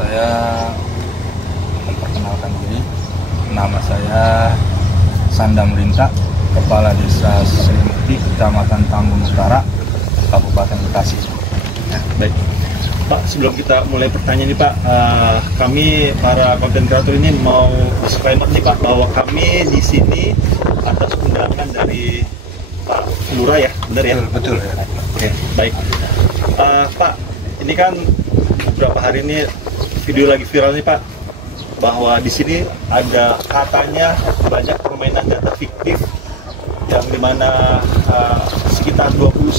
Saya memperkenalkan diri. Nama saya Sandam Rinta, Kepala Desa Sri Mukti, Kecamatan Tambun Utara, Kabupaten Bekasi. Ya, baik. Pak, sebelum kita mulai pertanyaan nih Pak, kami para konten kreator ini mau disclaimer nih Pak, bahwa kami di sini atas undangan dari Pak Lurah ya, benar ya? Betul. Oke, baik. Pak, ini kan beberapa hari ini video lagi viral nih Pak, bahwa di sini ada katanya banyak permainan data fiktif yang dimana sekitar 21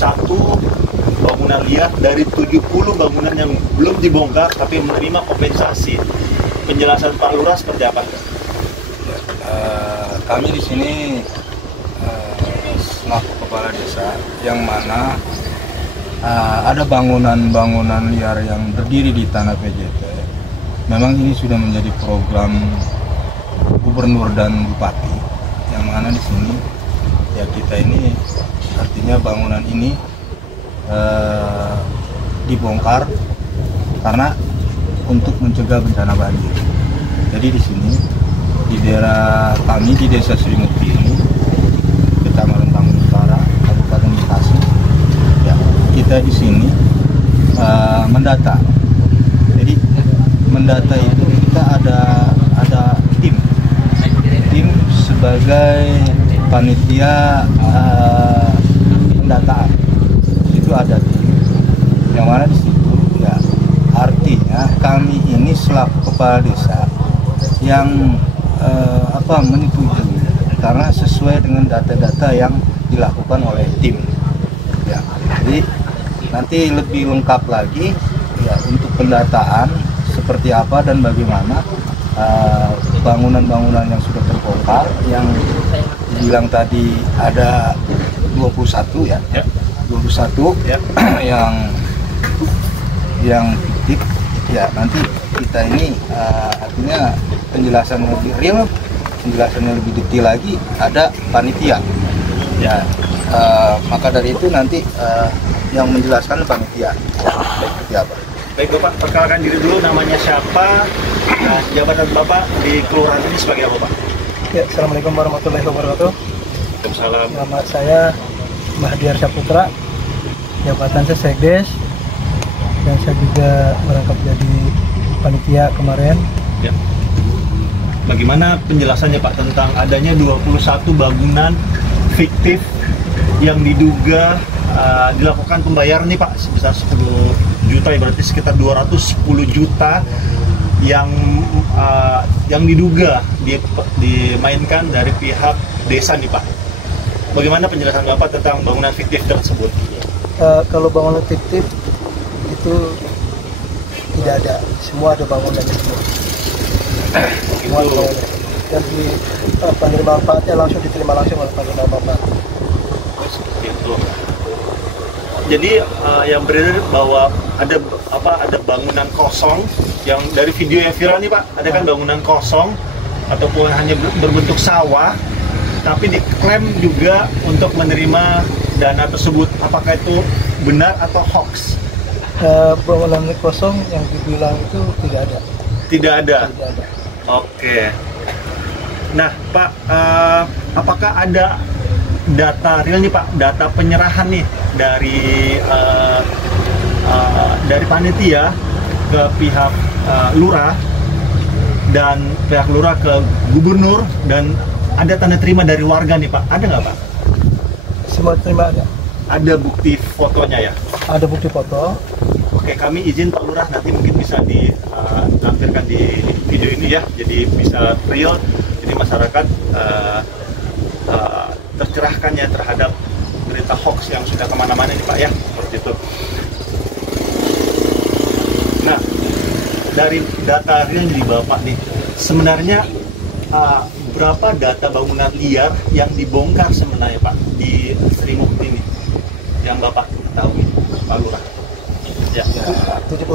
bangunan liar dari 70 bangunan yang belum dibongkar tapi menerima kompensasi. Penjelasan Pak Lurah seperti apa? Kami di sini selaku kepala desa yang mana ada bangunan-bangunan liar yang berdiri di tanah PJT. Memang ini sudah menjadi program gubernur dan bupati, yang mana di sini ya kita ini artinya bangunan ini dibongkar karena untuk mencegah bencana banjir. Jadi di sini di daerah kami di Desa Sri Mukti ini, Kecamatan Tambun Utara, Kabupaten Bekasi, ya kita di sini mendata. Jadi mendata itu kita ada tim sebagai panitia pendataan. Itu ada tim yang mana di situ ya artinya kami ini selaku kepala desa yang menyetujui karena sesuai dengan data-data yang dilakukan oleh tim ya. Jadi nanti lebih lengkap lagi ya untuk pendataan seperti apa dan bagaimana bangunan-bangunan yang sudah terbongkar yang dibilang tadi ada 21 ya. 21 ya. yang fiktif ya, nanti kita ini artinya penjelasan lebih real, penjelasannya lebih detail lagi ada panitia ya. Maka dari itu nanti yang menjelaskan panitia seperti apa. Baik Bapak, perkenalkan diri dulu, namanya siapa, jabatan Bapak di kelurahan ini sebagai apa Pak? Ya, Assalamualaikum warahmatullahi wabarakatuh. Waalaikumsalam. Nama saya Mahdiar Saputra, jabatan saya Sekdes, dan saya juga merangkap jadi panitia kemarin. Ya. Bagaimana penjelasannya Pak tentang adanya 21 bangunan fiktif yang diduga dilakukan pembayaran nih Pak sebesar 10 juta, ya berarti sekitar 210 juta yang diduga dimainkan dari pihak desa nih Pak. Bagaimana penjelasan Bapak tentang bangunan fiktif tersebut? Kalau bangunan fiktif itu tidak ada, semua ada bangunan itu. Semua ada bangunan. Dan di penerima manfaatnya langsung diterima langsung oleh penerima manfaat. Seperti itu. Jadi yang beredar bahwa ada bangunan kosong yang dari video yang viral nih Pak, ada kan bangunan kosong ataupun hanya berbentuk sawah, tapi diklaim juga untuk menerima dana tersebut. Apakah itu benar atau hoax? Bangunan kosong yang dibilang itu tidak ada. Tidak ada. Tidak ada. Oke. Nah Pak, apakah ada data real nih Pak, data penyerahan nih dari panitia ke pihak lurah dan pihak lurah ke gubernur, dan ada tanda terima dari warga nih Pak, ada nggak Pak? Semua terima ada. Ada bukti fotonya ya? Ada bukti foto. Oke, kami izin Pak Lurah nanti mungkin bisa ditampilkan di video ini ya, jadi bisa real, jadi masyarakat tercerahkan ya terhadap berita hoax yang sudah kemana-mana nih Pak ya, seperti itu. Nah, dari data real di Bapak nih, sebenarnya berapa data bangunan liar yang dibongkar sebenarnya Pak di Sri Mukti ini yang Bapak ketahui, Pak Lurah? Ya. 70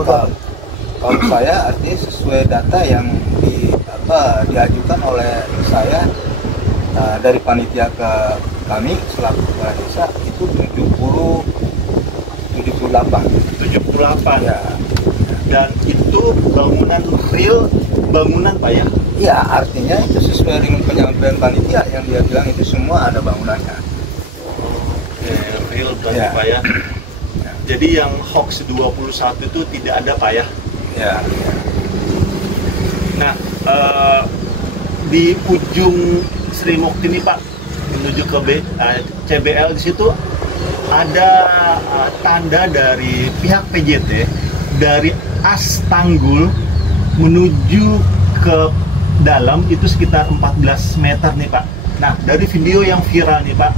Kalau saya artinya sesuai data yang diajukan oleh saya dari panitia ke kami selaku kepala desa itu 78 78 ya. dan itu bangunan real bangunan Pak ya? Ya, artinya itu sesuai dengan penyampaian panitia yang dia bilang itu semua ada bangunannya. Oke, real berarti Ya. Pak ya. Jadi yang hoax 21 itu tidak ada Pak ya? Ya. Nah, di ujung Sri Mukti ini Pak, menuju ke CBL di situ ada tanda dari pihak PJT dari as tanggul menuju ke dalam itu sekitar 14 meter nih Pak. Nah, dari video yang viral nih Pak,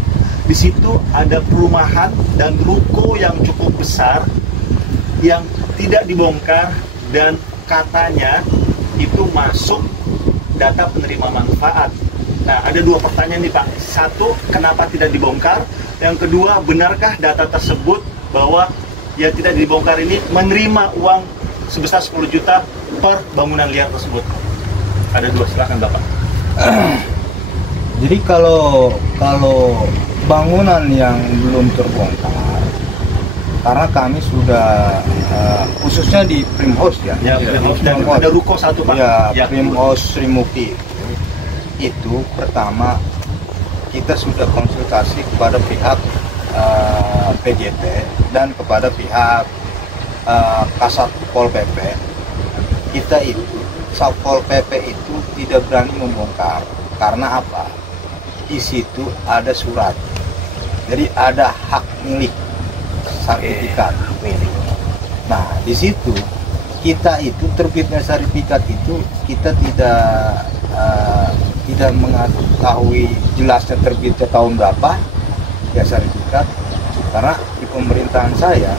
di situ ada perumahan dan ruko yang cukup besar yang tidak dibongkar dan katanya itu masuk data penerima manfaat. Nah, ada dua pertanyaan nih Pak. Satu, kenapa tidak dibongkar? Yang kedua, benarkah data tersebut bahwa yang tidak dibongkar ini menerima uang sebesar 10 juta per bangunan liar tersebut? Ada dua, silakan Bapak. Jadi kalau bangunan yang belum terbongkar, karena kami sudah khususnya di Primhouse ya, Dan ada ruko satu Pak. ya, Primhouse Sri Mukti itu pertama kita sudah konsultasi kepada pihak PJT dan kepada pihak Kasat Pol PP. Kita itu Satpol PP itu tidak berani membongkar karena apa? Di situ ada surat, jadi ada hak milik, sertifikat milik. Nah, di situ kita itu terbitnya sertifikat itu kita tidak mengetahui jelasnya terbitnya tahun berapa ya sertifikat, karena di pemerintahan saya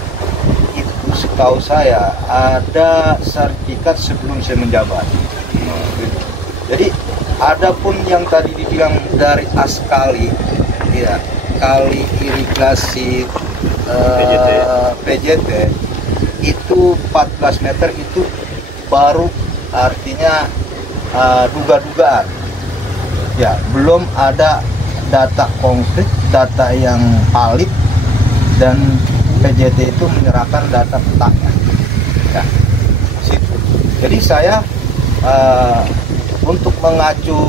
itu setahu saya ada sertifikat sebelum saya menjabat. Jadi adapun yang tadi dibilang dari askali ya, kali irigasi PJT itu 14 meter itu baru artinya duga-dugaan ya, belum ada data konkret, data yang valid, dan PJT itu menyerahkan data petanya ya, situ. Jadi saya untuk mengacu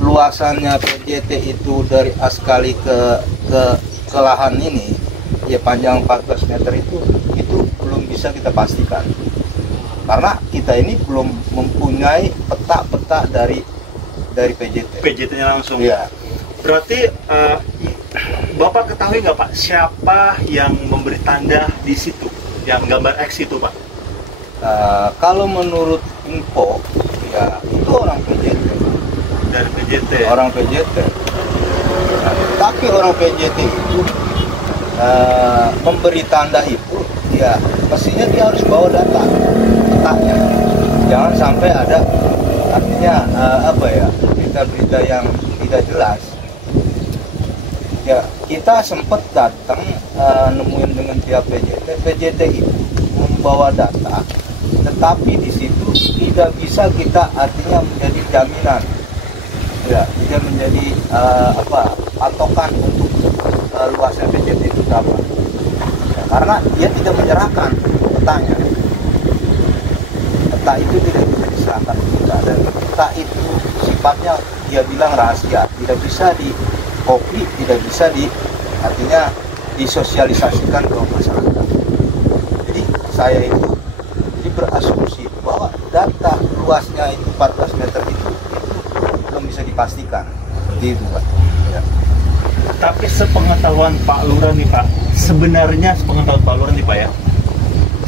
luasannya PJT itu dari askali ke lahan ini ya panjang 14 meter itu belum bisa kita pastikan karena kita ini belum mempunyai peta-peta dari PJT. PJT-nya langsung. Ya. Berarti Bapak ketahui nggak Pak siapa yang memberi tanda di situ, yang gambar X itu Pak? Kalau menurut info ya itu orang PJT. Dari PJT. Orang PJT. Nah, tapi orang PJT itu memberi tanda itu ya pastinya dia harus bawa data petanya. Jangan sampai ada artinya berita-berita yang tidak jelas. Ya, kita sempat datang nemuin dengan pihak PJT itu membawa data, tetapi di situ tidak bisa kita artinya menjadi jaminan, ya, tidak menjadi patokan untuk luasnya PJT itu berapa, ya, karena dia tidak menyerahkan petanya. Peta itu tidak bisa diserahkan kita, dan peta itu sifatnya dia bilang rahasia, tidak bisa di kopi, tidak bisa artinya disosialisasikan ke masyarakat. Jadi saya itu berasumsi bahwa data luasnya itu 14 meter itu belum bisa dipastikan. Seperti itu Pak. Ya. Tapi sepengetahuan Pak Lurah nih Pak, sebenarnya sepengetahuan Pak Lurah nih Pak ya,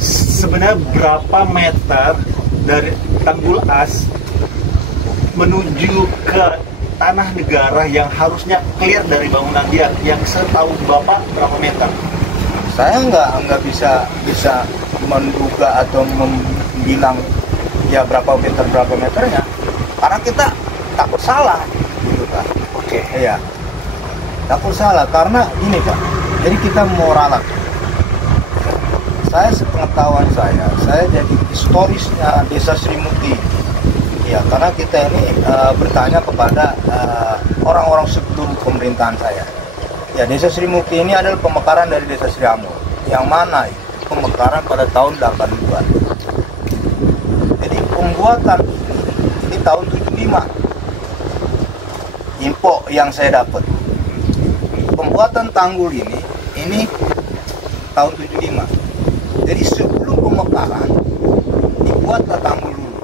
sebenarnya berapa meter dari tanggul as menuju ke tanah negara yang harusnya clear dari bangunan dia, yang setahu Bapak berapa meter? Saya nggak bisa menduga atau bilang ya berapa meternya, karena kita takut salah gitu Pak. Oke. Iya, takut salah karena ini Pak, jadi kita mau ralat. Saya sepengetahuan saya jadi historisnya Desa Sri Mukti. Ya, karena kita ini bertanya kepada orang-orang sebelum pemerintahan saya. Ya, Desa Sri Mukti ini adalah pemekaran dari Desa Sri Amur. Yang mana pemekaran pada tahun 82. Jadi pembuatan ini tahun 75. Info yang saya dapat. Pembuatan tanggul ini tahun 75. Jadi sebelum pemekaran dibuatlah tanggul dulu.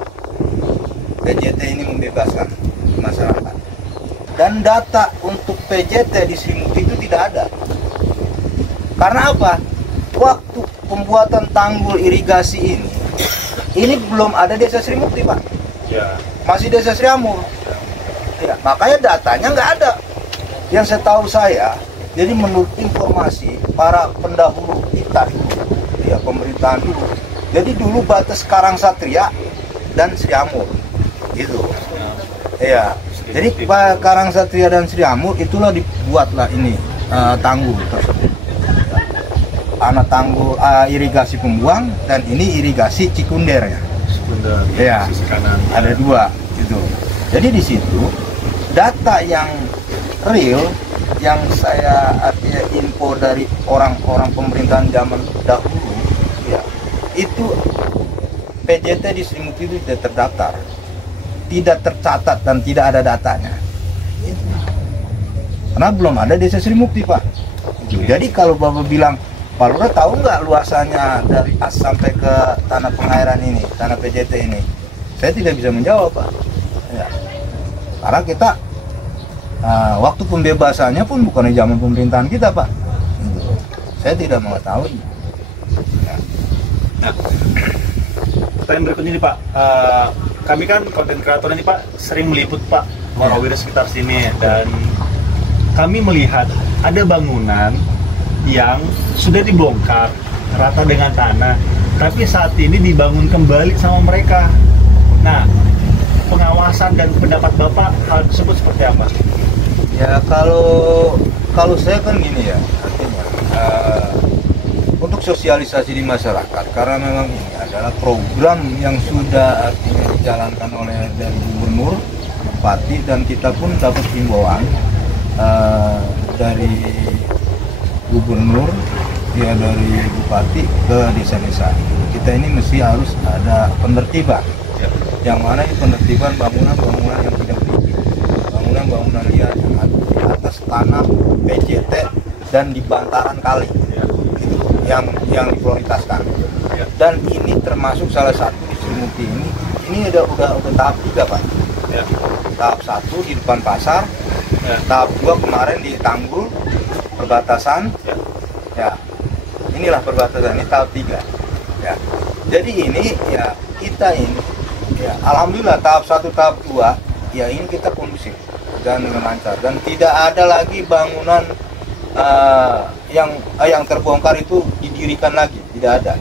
PJT ini membebaskan masyarakat. Dan data untuk PJT di Srimuti itu tidak ada. Karena apa? Waktu pembuatan tanggul irigasi ini belum ada desa Srimuti, Pak. Ya. Masih desa Sriamur. Ya, makanya datanya nggak ada. Yang setahu saya, jadi menurut informasi para pendahulu kita dulu, ya pemerintahan dulu. Jadi dulu batas Karangsatria dan Sriamur, gitu. Ya. Jadi Karangsatria dan Sriamur itulah dibuatlah ini tanggul tersebut. Anak tanggul irigasi pembuang dan ini irigasi Cikunder ya. Sekunder. Ya. Sisi kanan. Ada dua gitu. Jadi di situ data yang real yang saya artinya info dari orang-orang pemerintahan zaman dahulu ya, itu PJT di Srimuti itu tidak terdaftar, tidak tercatat dan tidak ada datanya. Karena belum ada desa Srimuti, Pak. Jadi kalau Bapak bilang, Pak Lurah tahu nggak luasannya dari as sampai ke tanah pengairan ini, tanah PJT ini? Saya tidak bisa menjawab, Pak. Ya. Karena kita waktu pembebasannya pun bukan di zaman pemerintahan kita, Pak. Saya tidak mengetahui. Ya. Nah, pertanyaan berikutnya nih Pak, kami kan konten kreator ini Pak sering meliput Pak Warawiri sekitar sini, dan kami melihat ada bangunan yang sudah dibongkar rata dengan tanah, tapi saat ini dibangun kembali sama mereka. Nah, pengawasan dan pendapat Bapak hal tersebut seperti apa? Ya kalau saya kan gini ya, artinya untuk sosialisasi di masyarakat, karena memang ini adalah program yang sudah artinya dijalankan oleh dari Gubernur, Bupati, dan kita pun dapat himbauan dari Gubernur, ya dari Bupati ke desa-desa. Kita ini mesti harus ada penertiban, yang mana itu penertiban bangunan-bangunan yang tidak berizin, bangunan-bangunan liar yang ada di atas tanah PJT dan di bantaran kali. Yang diprioritaskan, dan ini termasuk salah satu di Srimuti ini udah tahap 3 Pak. Ya. Tahap 1 di depan pasar, tahap 2 kemarin di Tanggul perbatasan, ya inilah perbatasan, ini tahap 3 ya. Jadi ini ya kita ini ya alhamdulillah tahap 1 tahap 2 ya ini kita kondusif dan lancar, dan tidak ada lagi bangunan yang terbongkar itu didirikan lagi, tidak ada.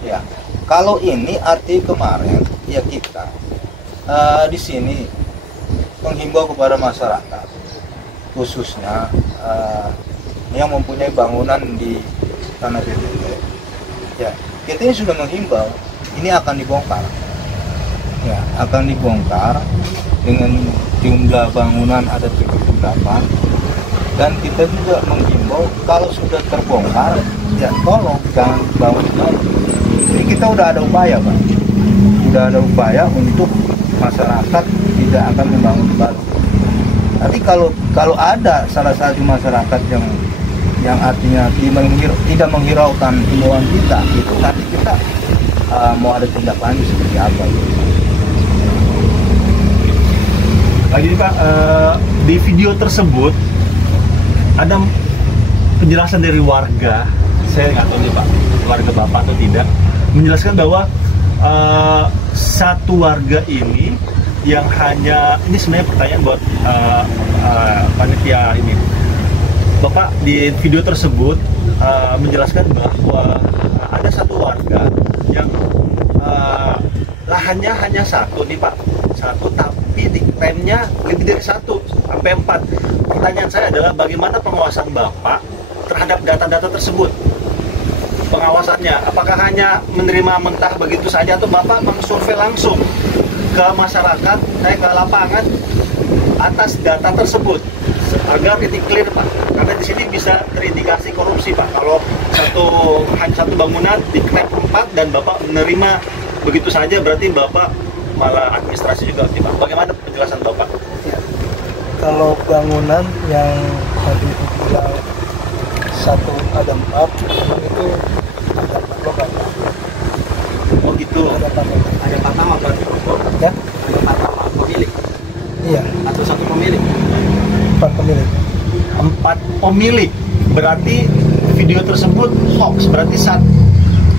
Ya, kalau ini arti kemarin ya kita di sini menghimbau kepada masyarakat, khususnya yang mempunyai bangunan di tanah PJT. Ya, kita ini sudah menghimbau, ini akan dibongkar. Ya, akan dibongkar dengan jumlah bangunan ada 78. Dan kita juga menghimbau kalau sudah terbongkar, ya tolong jangan bangun lagi. Jadi kita udah ada upaya, Pak. Udah ada upaya untuk masyarakat tidak akan membangun baru. Tapi kalau ada salah satu masyarakat yang artinya tidak menghiraukan himbauan kita, itu nanti kita mau ada tindak lanjut seperti apa? Gitu. Lagi Pak, di video tersebut ada penjelasan dari warga, saya nggak tahu nih Pak, warga Bapak atau tidak, menjelaskan bahwa satu warga ini yang hanya, ini sebenarnya pertanyaan buat panitia ini. Bapak di video tersebut menjelaskan bahwa ada satu warga yang lahannya hanya satu nih Pak, satu, tapi klaimnya lebih dari 1 sampai 4. Pertanyaan saya adalah bagaimana pengawasan Bapak terhadap data-data tersebut? Pengawasannya, apakah hanya menerima mentah begitu saja atau Bapak mengsurvei langsung ke masyarakat, naik ke lapangan atas data tersebut agar titik clear Pak? Karena di sini bisa terindikasi korupsi Pak. Kalau hanya satu bangunan di klep 4 dan Bapak menerima begitu saja, berarti Bapak malah administrasi juga nih Pak. Bagaimana penjelasan Bapak? Ya. Kalau bangunan yang tadi dibilang satu ada 4, itu ada 4 lubang. Oh gitu. Ada 4 lubang. Ada 4 nama berarti? Ya? Ada 4 nama pemilik? Iya, Atau satu pemilik? 4 pemilik. 4 pemilik, berarti video tersebut hoax. Berarti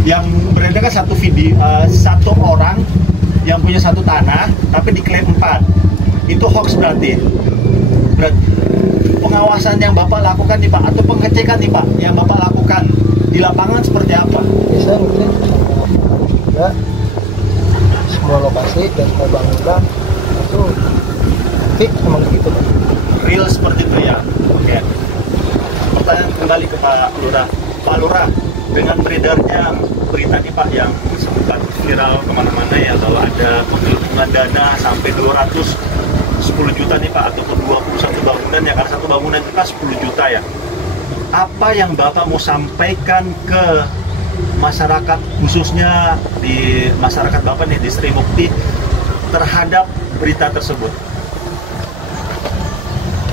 yang beredar kan satu video, satu orang yang punya satu tanah tapi diklaim 4, itu hoax berarti. Pengawasan yang Bapak lakukan nih Pak, atau pengecekan nih Pak yang Bapak lakukan di lapangan seperti apa? Bisa ngecek juga semua lokasi dan semua bangunan itu fix memang begitu Pak. Real seperti itu ya. Oke. Pertanyaan kembali ke Pak Lurah. Pak Lurah, dengan beredarnya berita nih Pak yang sempat viral kemana-mana ya, kalau ada penggelembungan dana sampai 210 juta nih Pak, ataupun 21 bangunan ya, karena satu bangunan itu kan 10 juta ya. Apa yang Bapak mau sampaikan ke masyarakat, khususnya di masyarakat Bapak nih di Sri Mukti, terhadap berita tersebut?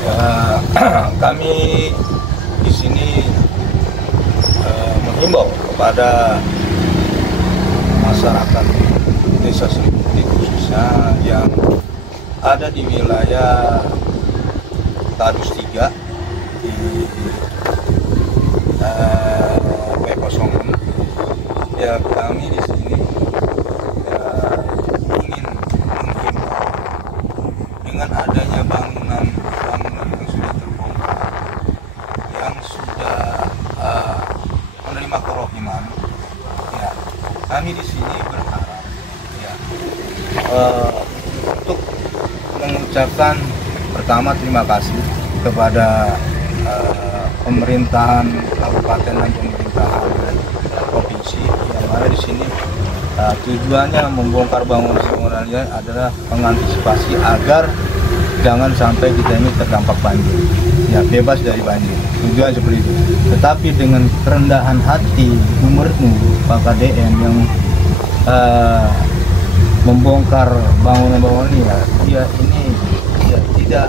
Ya, kami di sini menghimbau kepada masyarakat Desa Sri Mukti khususnya yang ada di wilayah Tadus 3 di P06. Ya, kami di sini ya, ingin menghimbau dengan adanya bangunan yang sudah terbongkar, yang sudah menerima kerohiman, ya, kami di sini berharap ya, untuk mengucapkan pertama terima kasih kepada pemerintahan kabupaten dan pemerintahan provinsi yang ada di sini. Tujuannya membongkar bangunan-bangunannya adalah mengantisipasi agar jangan sampai kita ini terdampak banjir, ya, bebas dari banjir. Tujuan seperti itu. Tetapi dengan kerendahan hati Gubernur Pak KDM yang membongkar bangunan-bangunan ini, ya, dia ini ya, tidak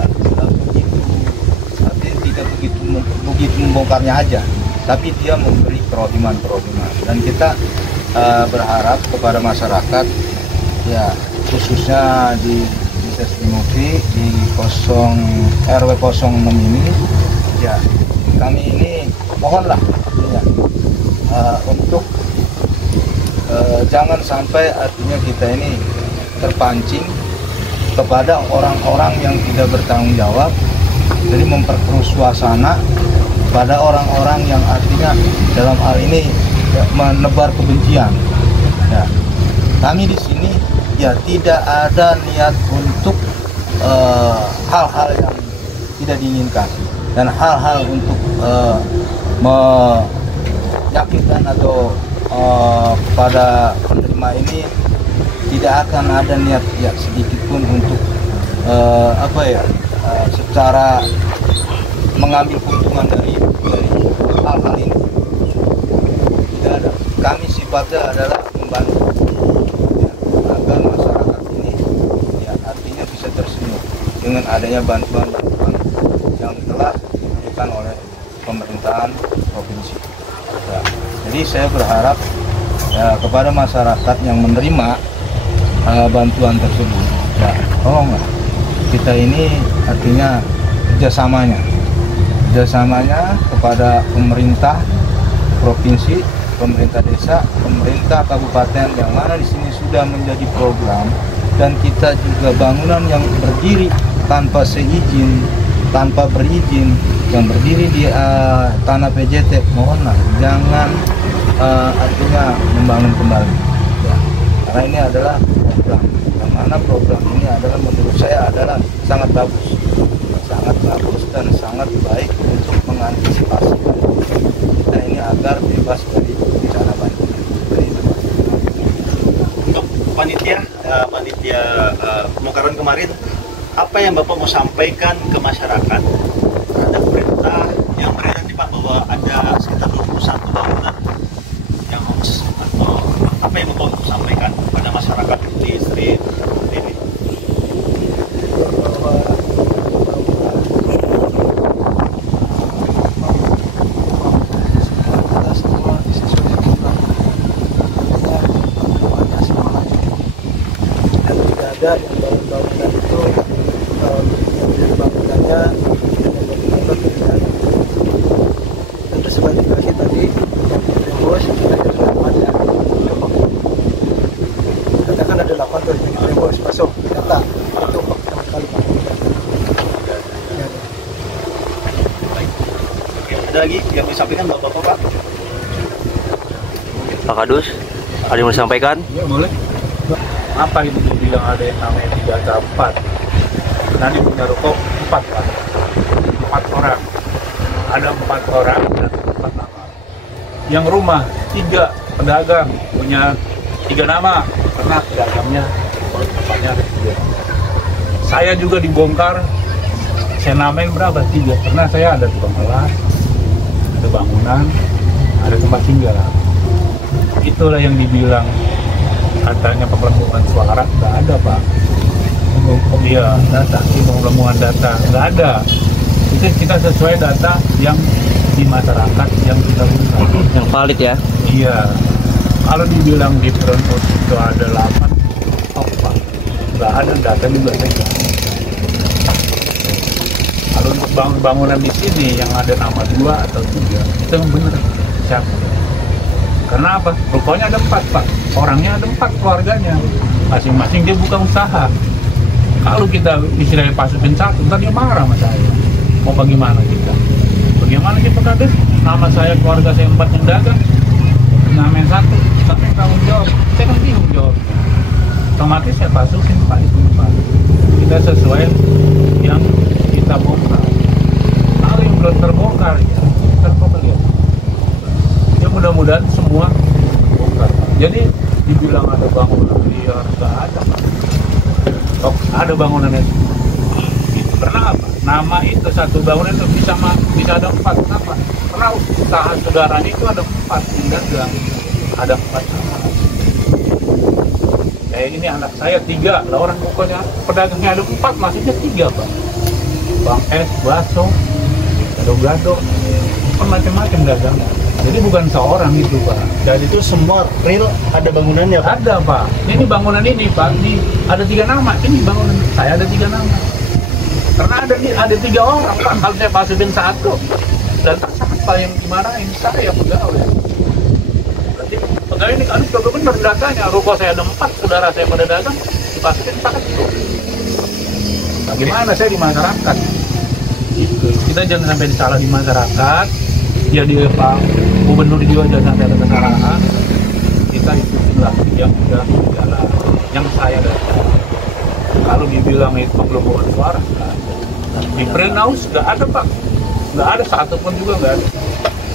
begitu membongkarnya aja, tapi dia memberi kerohiman. Dan kita berharap kepada masyarakat, ya, khususnya di Desa Sri Mukti di RW 06 ini, ya, kami ini mohonlah artinya untuk jangan sampai artinya kita ini terpancing kepada orang-orang yang tidak bertanggung jawab, jadi memperkeruh suasana pada orang-orang yang artinya dalam hal ini ya, menebar kebencian. Ya, kami di sini ya tidak ada niat untuk hal-hal yang tidak diinginkan dan hal-hal untuk menyakitkan atau pada penerima ini tidak akan ada niat ya sedikit pun untuk secara mengambil keuntungan dari hal-hal ini. Tidak ada. Kami sifatnya adalah membantu ya, agar masyarakat ini ya artinya bisa tersenyum dengan adanya bantuan-bantuan yang telah diberikan oleh pemerintahan provinsi. Ya, jadi saya berharap ya, kepada masyarakat yang menerima bantuan tersebut, ya tolonglah kita ini artinya kerjasamanya kepada pemerintah provinsi, pemerintah desa, pemerintah kabupaten yang mana di sini sudah menjadi program, dan kita juga bangunan yang berdiri tanpa seizin, tanpa berizin, yang berdiri di tanah PJT, mohonlah jangan artinya membangun kembali ya. Karena ini adalah program yang mana program ini adalah menurut saya adalah sangat bagus dan sangat baik untuk mengantisipasi kita ini agar bebas dari bencana banjir. Untuk panitia pemongkaran kemarin, apa yang Bapak mau sampaikan ke masyarakat terhadap berita yang beredar nih Pak, bahwa ada sekitar 21 bangunan apa yang Bapak sampaikan pada masyarakat di street ini? bahwa kita semua sesuai dengan ada semua dan tidak ada yang bangunan itu yang bangunannya yang tidak ada. Tentu sebagai dikasih tadi yang Rembos kita sudah ada katakan ada 8 tuh yang Rembos masuk data itu pertama kali Pak. Ada lagi yang disampaikan Bapak-Bapak, Pak? Pak Kadus, ada yang mau disampaikan? Ya boleh. Apa itu dibilang ada yang namanya 3 4? Tadi punya ruko 4 Pak. 4 orang. Ada 4 orang dan 4 nama. Yang rumah 3 pedagang punya 3 nama karena pedagangnya bapaknya ada 3. Saya juga dibongkar. Saya namain berapa? 3. Karena saya ada tukang alas, ada bangunan, ada tempat tinggal. Itulah yang dibilang katanya penggelembungan suara, nggak ada Pak. Iya, data, penggelembungan data, nggak ada. Itu kita sesuai data yang di masyarakat yang kita buka. Yang valid ya? Iya. Kalau dibilang di Prempos itu ada 8, apa? Nggak ada data juga saya. Kalau untuk bangunan di sini yang ada nama 2 atau 3, itu yang benar. Siapa? Karena apa? Rupanya ada 4 Pak. Orangnya ada 4 keluarganya. Masing-masing dia buka usaha. Kalau kita istilahnya pasukin 1, ntar dia marah sama saya. Mau bagaimana kita? Bagaimana kita Kades? Nama saya, keluarga saya 4 yang dagang. Namain 1, tapi yang tanggung jawab. Saya kan bingung jawab. Otomatis saya pasukin Pak itu Pak. Kita sesuai yang kita bongkar. Kalau yang belum terbongkar, ya terbongkar ya. Ya mudah-mudahan semua bongkar. Jadi dibilang ada bangunan liar, nggak ada Pak. Oh, ada bangunannya. Karena apa? Nama itu satu bangunan itu bisa ada 4. Kenapa? Karena usaha saudaranya itu ada 4 yang dagang. Ada 4 nama. Kayak ini anak saya 3, lah orang pokoknya pedagangnya ada 4, maksudnya 3 Pak. Bang es, bakso, gado-gado, kan macam-macam dagang. Jadi bukan seorang itu Pak. Dan itu semua real ada bangunannya, Pak? Ada Pak. Ini bangunan ini Pak, ini ada 3 nama. Ini bangunan saya ada 3 nama. Karena ada 3 orang Pak. Kalau saya masukin 1, dan tak siapa yang dimarahin? Saya pegawai. Berarti pegawai ini kan sudah benar datanya. Ruko saya ada 4, saudara saya pada dagang, dimasukin 1. Bagaimana saya di masyarakat? Gitu. Kita jangan sampai disalah di masyarakat. Jadi Pak Gubernur juga jangan sampai ada kesalahan. Kita ikutilah yang sudah jalan, yang saya datang. Kalau dibilang itu penggelembungan suara, nggak ada. Di Prenaus nggak ada Pak, nggak ada satu pun juga nggak ada.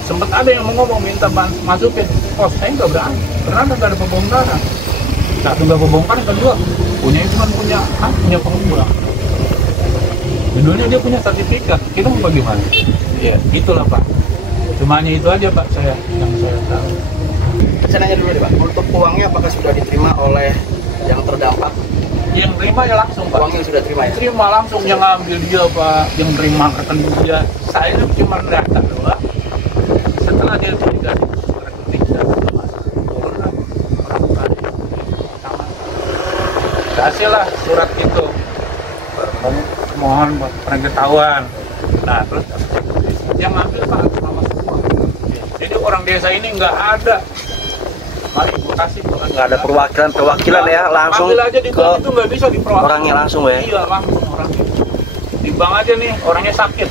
Sempat ada yang mau ngomong minta masukin, pos saya nggak berani, karena nggak ada pembongkaran. Satu nggak pembongkaran, kedua punya itu kan punya pengembang. Judulnya dia punya sertifikat, kita mau bagaimana? Ya, itulah Pak. Cumanya itu aja Pak yang saya tahu. Saya nanya dulu deh Pak, untuk uangnya apakah sudah diterima oleh yang terdampak? Yang terima ya langsung Pak. Uangnya sudah terima ya? Terima langsung, yang ngambil dia Pak, yang terima rekening dia. Saya cuma data doang. Setelah dia dikasih rekening dan turun lah orang kasih lah surat itu. Mohon pengetahuan. Nah terus yang ngambil Pak sama semua. Jadi orang desa ini nggak ada. Mari gue kasih Nggak ada perwakilan ya, langsung ambil aja di bank itu nggak bisa diperwakilan. orangnya langsung ya? Iya langsung orangnya. Di bank aja nih orangnya sakit,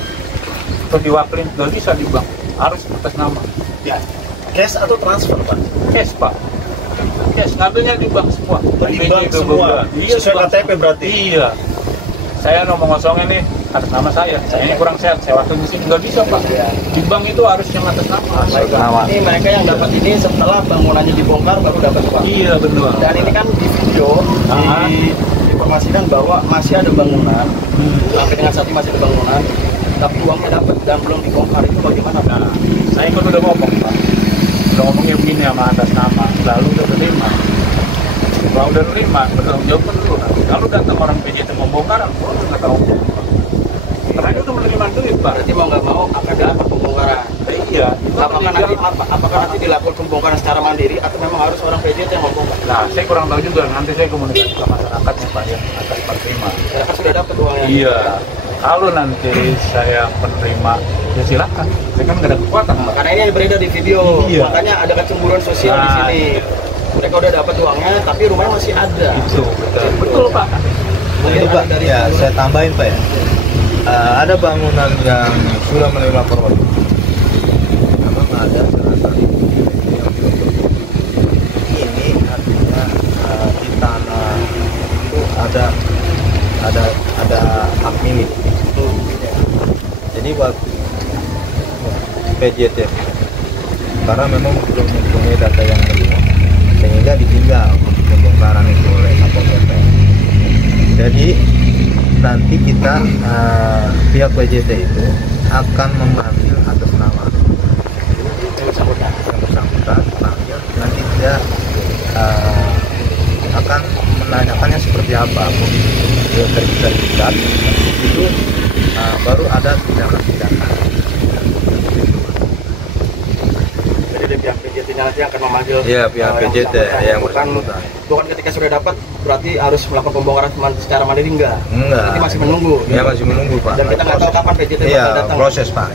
terus diwakilin nggak bisa di bank, harus atas nama. Ya, cash atau transfer, Pak? Cash Pak, cash ngambilnya di bank semua. Di bank semua. Iya, Sesuai di bank. KTP berarti? Iya. Saya mau ngosongin nih atas nama saya ini kurang sehat, saya waktu di sini nggak bisa Pak. Di bank itu harus yang atas nama. Ini mereka yang dapat ini setelah bangunannya dibongkar baru dapat uang. Iya benar. Dan ini kan di video diinformasikan bahwa masih ada bangunan, sampai dengan saat ini masih ada bangunan, tapi uangnya dapat dan belum dibongkar, itu bagaimana Pak? Nah, saya kan udah ngomong Pak. udah ngomongnya begini sama atas nama, lalu udah terima. Kalau udah terima, bertanggung jawab kan dulu. Kalau datang orang PJT membongkar, gua nggak tahu. Karena itu udah menerima duit, Pak. Berarti mau nggak mau akan dilakukan pembongkaran. Iya. Itu Apakah nanti dilakukan pembongkaran secara mandiri atau memang harus orang PJT yang membongkar? Nah, saya kurang tahu juga. Nanti saya komunikasi ke masyarakatnya, Pak, yang atas penerima. Ya kan sudah dapat uangnya. Iya. Kalau nanti saya penerima, ya silakan. Saya kan nggak ada kekuatan, Pak. Karena ini yang beredar di video, Iya. makanya ada kecemburuan sosial di Nah. sini. Mereka udah dapat uangnya, tapi rumahnya masih ada. Itu betul, betul, Pak. Itu Pak, ya saya tambahin Pak ya. Ada bangunan yang sudah menerima laporan. Memang ada salah satu yang belum berfungsi. Ini artinya di tanah itu ada hak milik. Ya. Jadi buat PJT karena memang belum mempunyai data yang benar sehingga ditinggal pembongkaran itu oleh Satpol PP. Jadi nanti kita pihak PJT itu akan memanggil atas nama yang bersangkutan, nanti dia akan menanyakannya seperti apa sertifikat itu baru ada tindakan. Jadi pihak PJT nanti akan memanggil. Iya, pihak PJT yang bersangkutan. Bukan ketika sudah dapat berarti harus melakukan pembongkaran secara mandiri enggak? Enggak. Nanti masih menunggu. Ya masih menunggu Pak. Dan kita nggak tahu kapan PJT Iya, bakal datang. proses Pak.